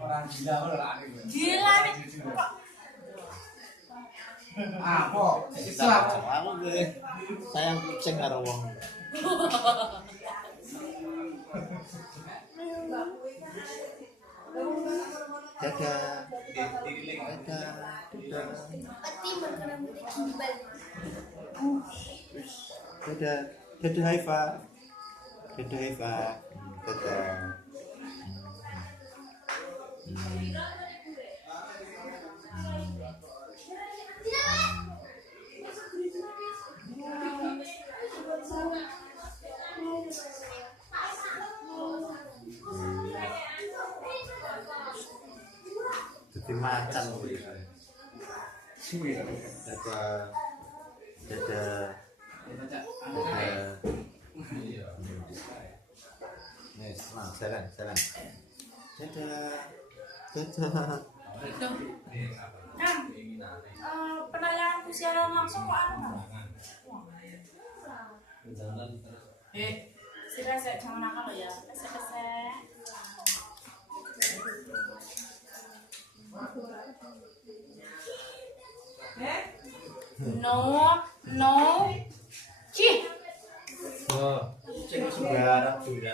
orang gila orang aneh. Gila nih. Apa? Iso aku. Aku gue sayang kucing karo wong. Dadah. Peti berkenan gimbal. Dadah. Dadah Haifa. Dadah Haifa. Dadah. Jadi macan Suwi. dadah dadah dadah nih jalan dadah dadah Kan penayangan siaran langsung kok anu. Sira-sira jangan nakal lo ya. Pesek-pesek. No. Cih. cek sembarang juga